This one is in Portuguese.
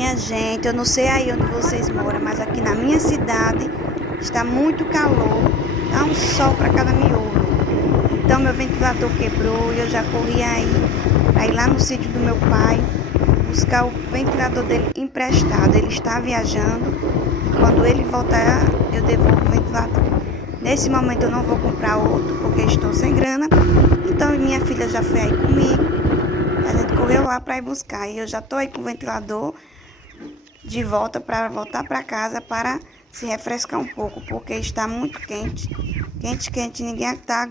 Minha gente, eu não sei aí onde vocês moram, mas aqui na minha cidade está muito calor, dá um sol para cada miolo. Então meu ventilador quebrou e eu já corri aí para ir lá no sítio do meu pai buscar o ventilador dele emprestado. Ele está viajando e quando ele voltar eu devolvo o ventilador. Nesse momento eu não vou comprar outro porque estou sem grana. Então minha filha já foi aí comigo. A gente correu lá para ir buscar e eu já estou aí com o ventilador de volta para voltar para casa para se refrescar um pouco, porque está muito quente. Quente, quente, ninguém está